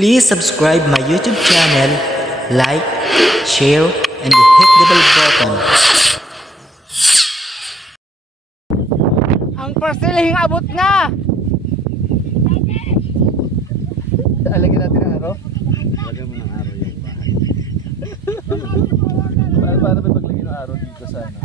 Please subscribe my YouTube channel, like, share, and hit the bell button. Ang parcel abot na. Alagyan natin ang araw. Lagyan mo ng araw yung bahay. Paano ba maglagay ng araw dito sa ano?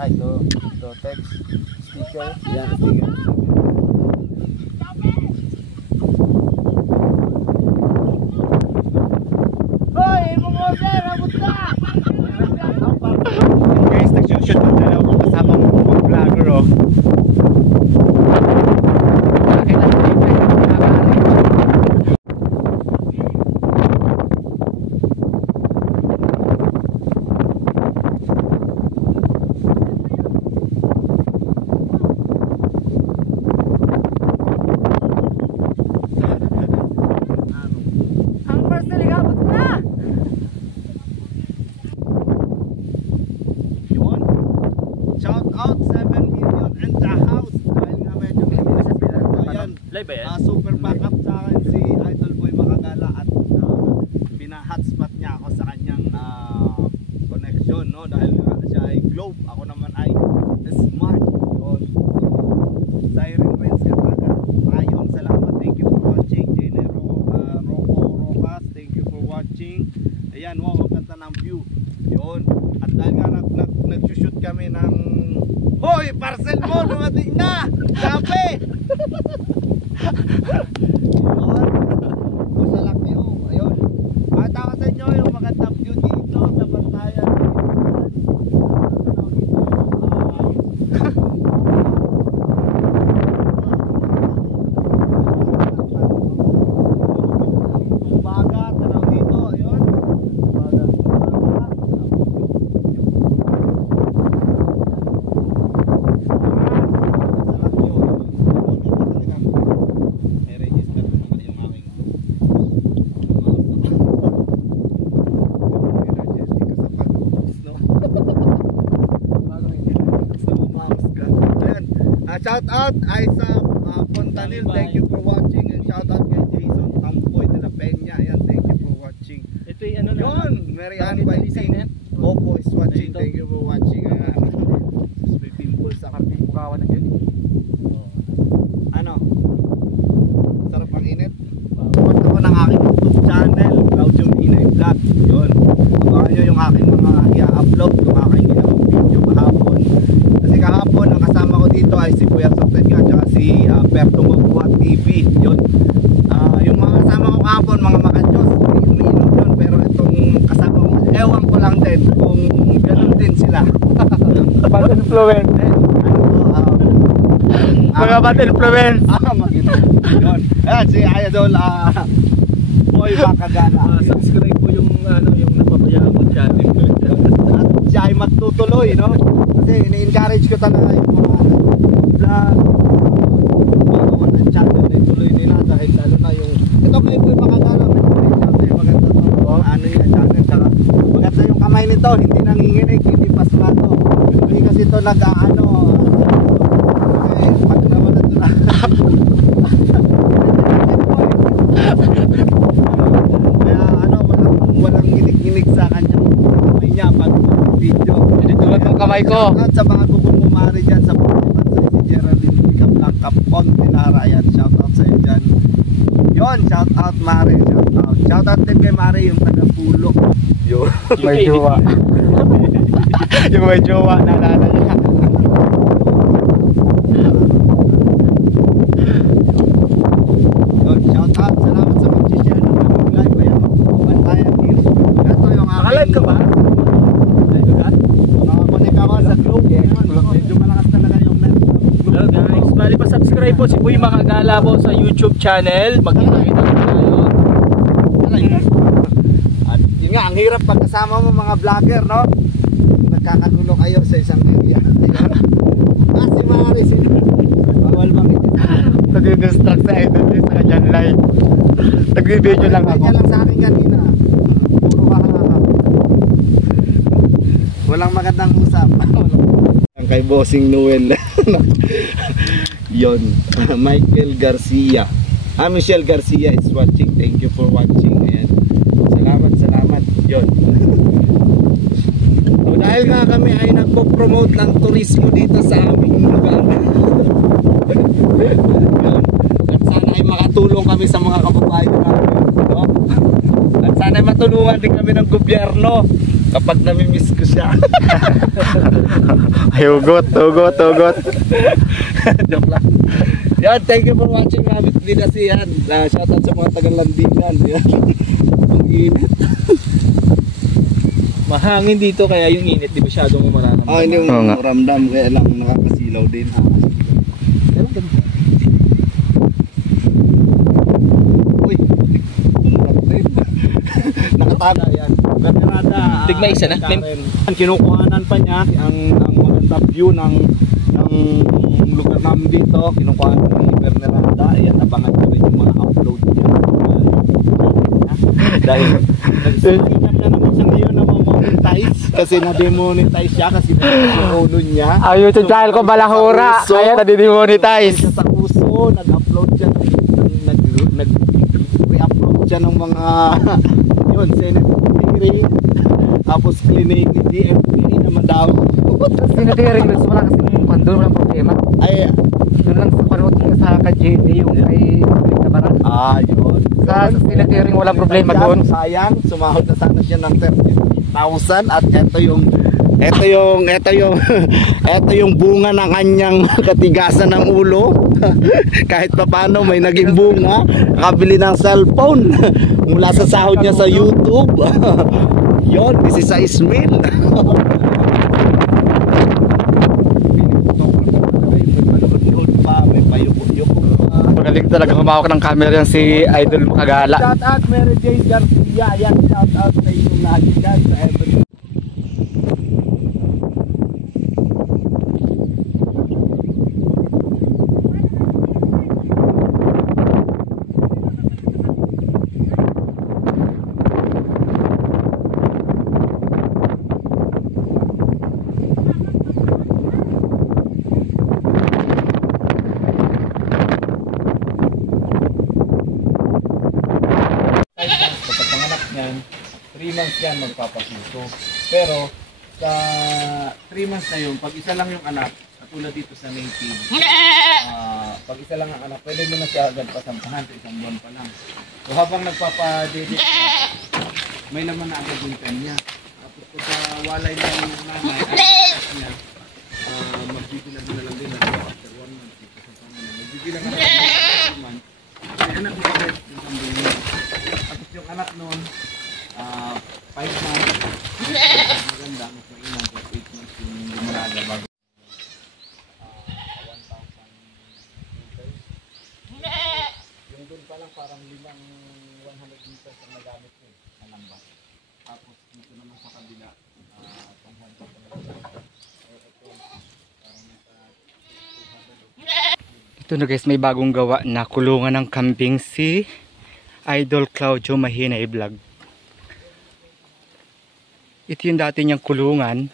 Ay, ito text, sticker. Yan, sticker. Hoy, mga order, abot na! Guys, nag-shoot na dalawa kasama mo mga vlogger, oh. Shout out 7 million in the house. Dahil nga medyo Live ba yan? super backup sa akin si Idol Boy Makagala at pina-hotspot niya ako sa kanyang connection, no? Dahil nga siya ay globe, ako naman ay smart. Siren Winds Kataga, ayong salamat, thank you for watching. Jenero Rocas, thank you for watching. Ayan, wow, ang ganda ng view. Yun. At dahil nga nag-shoot kami ng hoy, parcel mo, dumating na! Sabi! Yun. Masalak nyo. Ayun. Pakita ko sa inyo yung magandang view dito sa Bantayan. Tumbaga, tanaw dito. Ayun. Shout out Isa Pontanil, thank you for watching, and shout out kay Jason Tampoy de la Peña. Ayan, thank you for watching. Ito yung ano Yun, Marianne Baitin, Opo is watching, thank you for watching. May pimples sa karping bukawan na dyan. Ano? Sarap ang init. Support ako ng aking YouTube channel, Claudio Inay Vlog. Yun, abangan nyo yung aking mga i-upload, yung aking ginawang video kahapon. Kasi kahapon ang kasama ko dito ay si Kuya Softed nga, tsaka si Perto Magbuhat TV. Yun, yung mga kasama ko kahapon, mga makadyos, umiinom yun. Pero itong kasama ko, ewan ko lang din kung gano'n din sila. Bad influence. Mga bad influence. Makita. Yun. Ayan, si Idol Boy Makagala. Subscribe po yung yung napapayaan ko channel. At siya ay magtutuloy, no? Kasi ini-encourage ko talaga yung mga vlog, magawa ng channel na ituloy nila. Dahil lalo na yung ito kay Boy Makagala, may channel, maganda to. Ano yung channel, tsaka maganda yung kamay nito, hindi nanginginig, hindi pasmato. Hindi kasi ito nag-ano, pag naman ito na kaya walang nginig-nginig sa kanyang kamay niya pag video. Tulad ng kamay ko. At sa mga gugumumari dyan sa Pagkitan sa si Geraldine Picablack Kapon Tilara, yan, shout out sa iyo dyan. Yun, shout out Mare, shout out din kay Mare yung taga-pulo. Yun, May jowa. yung may jowa, naalala niya. Yun, shout out, salamat sa mag-share ng aming live. Ayan, Bantayan News. Ito yung aking Naka-live ka ba? Nakakonek ako sa globe. Medyo malakas talaga yung net. Hello guys, bali pa subscribe po si Boy Makagala po sa YouTube channel. Magkita-kita po tayo. At yun nga, ang hirap pagkasama mo mga vlogger, no? Nagkakagulo kayo sa isang area. Si Mari, bawal bakit ito. Nag-distract sa idol din sa kanyang live. Nag-video lang ako. Kanya lang sa akin kanina. Puro walang magandang usap. Ang kay Bossing Noel. Yon, Michael Garcia. Michelle Garcia is watching. Thank you for watching. Ayan. Salamat. Yun. So, dahil nga kami ay nagpo-promote ng turismo dito sa aming lugar. At sana ay makatulong kami sa mga kababayan namin. No? At sana ay matulungan din kami ng gobyerno kapag namimiss ko siya. Ay, ugot. Joke lang. Yan, thank you for watching Rabbit Lidasihan. Shoutout sa mga taga-Landingan. Yan. Ang init. Mahangin dito kaya yung init di masyadong mararamdaman. Hindi mo ramdam kaya lang nakakasilaw din. Pero ganda. Uy, nakataga yan. Bernarada. Tigma isa na. Kinukuhanan pa niya ang magandang view ng lugar namin dito. Kinukuhanan ni Bernarada. Ayan, abangan ko rin yung mga upload niya. Dahil nag-subscribe na naman siya ngayon na monetize kasi na-demonetize siya kasi yung ulo niya. YouTube channel ko Balahura, kaya nadidemonetize. Sa uso, nag-upload siya nag-re-upload siya ng mga yun, Senate Committee, tapos clinic, DFP naman daw. Sinatiring gusto mo lang kasi kung doon walang problema. Ay, Doon lang sa panood nga sa ka-JD yung kay Kabaran. yun. Sa sinatiring walang problema doon. Sayang, sumahod na sana siya ng 30,000 at ito yung bunga ng kanyang katigasan ng ulo. Kahit papaano may naging bunga, nakabili ng cellphone mula sa sahod niya sa YouTube. Yon, 16,000. May payuko-yuko pa. Magaling talaga humawak ng camera yan si Idol Makagala. Shout out Mary Jane Garcia. Yan, shout out sa inyong lahat dyan sa every. Pagkapanganak niyan, 3 months yan magpapasuso. Pero sa 3 months na yun, pag isa lang yung anak, katulad dito sa native, pag isa lang ang anak, pwede mo na siya agad pasampahan sa 1 buwan pa lang. So habang nagpapadedit may laman na agad yung kanya. Tapos kung sa walay na yung nanay, niya, magbibilang na lang din after 1 month. Magbibilang na lang after 1 month. May anak mo agad yung kambing niya. Tapos yung anak nun, 5 months. Maganda, mas mainam kung 8 months yung lumalaga bago. 1,000 yung doon pa lang parang 100 meters ang nagamit ko na lambas. Tapos dito naman sa kabila, 200 pa nagamit. Ito na guys, may bagong gawa na kulungan ng kambing si Idol Claudio Mahinay Vlog. Ito yung dati niyang kulungan.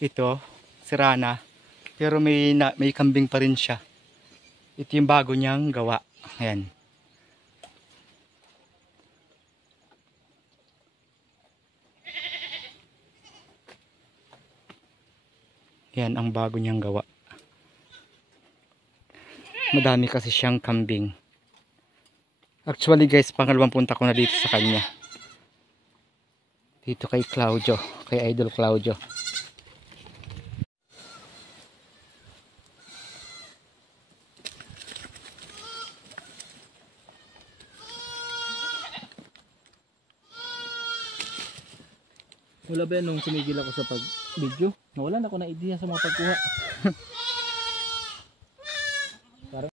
Ito, sira na. Pero may kambing pa rin siya. Ito yung bago niyang gawa. Ayan. Yan ang bago niyang gawa. Madami kasi siyang kambing. Actually guys, pangalawang punta ko na dito sa kanya. Dito kay Claudio, kay Idol Claudio. Wala ba nung sumigil ako sa pag-video? Nawalan ako na idea sa mga pagkuha. Parang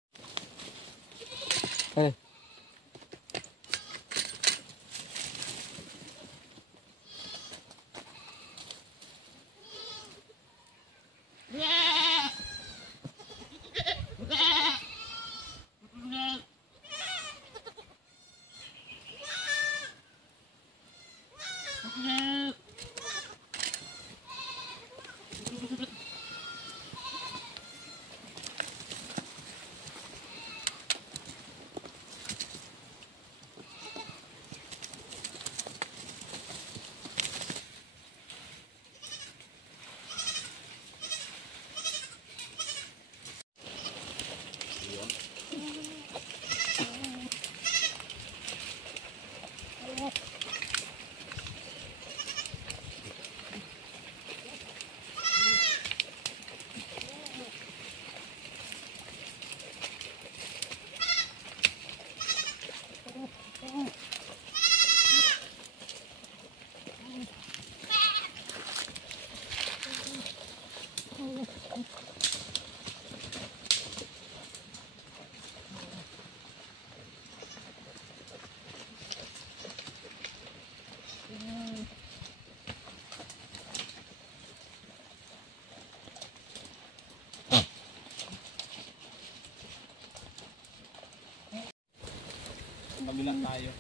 Kabila tayo.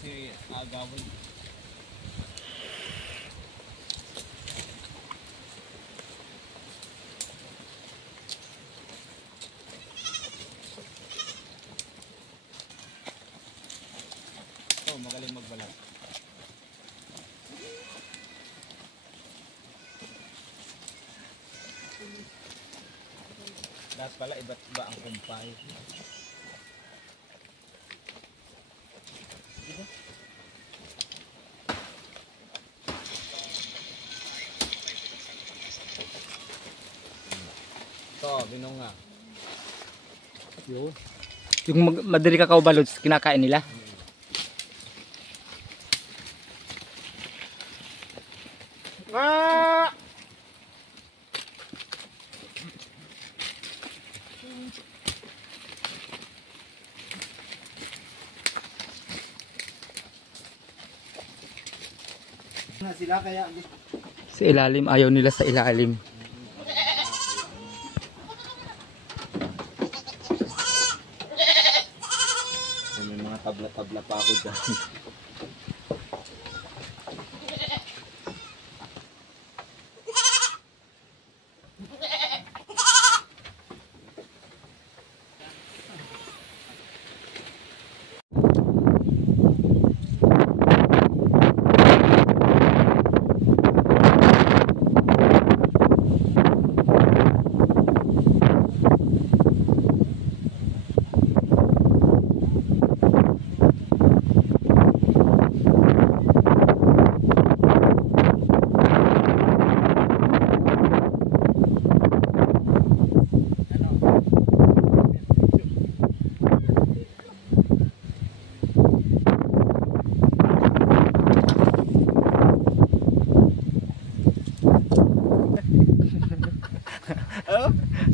Kasi agawin. Oh, magaling magbalat. Lahat pala iba't iba ang kumpay. Ito, binong nga. Yung madali kakao balots, kinakain nila. Na sila kaya Sa ilalim, ayaw nila sa ilalim. May mga tabla-tabla pa ako dyan.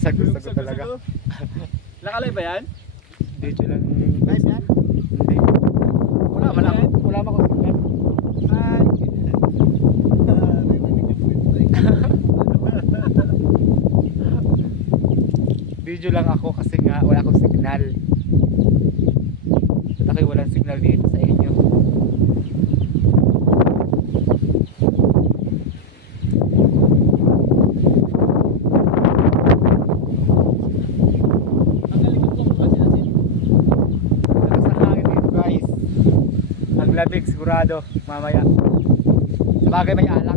Sagot talaga. Nakalay ba yan? Dito lang. nice yan. Hindi. Wala man ako. Wala man ako. Ay. Video lang ako kasi nga wala akong signal. Ba't kayo walang signal dito sa inyo? Labig sigurado mamaya. Sabagay may alak.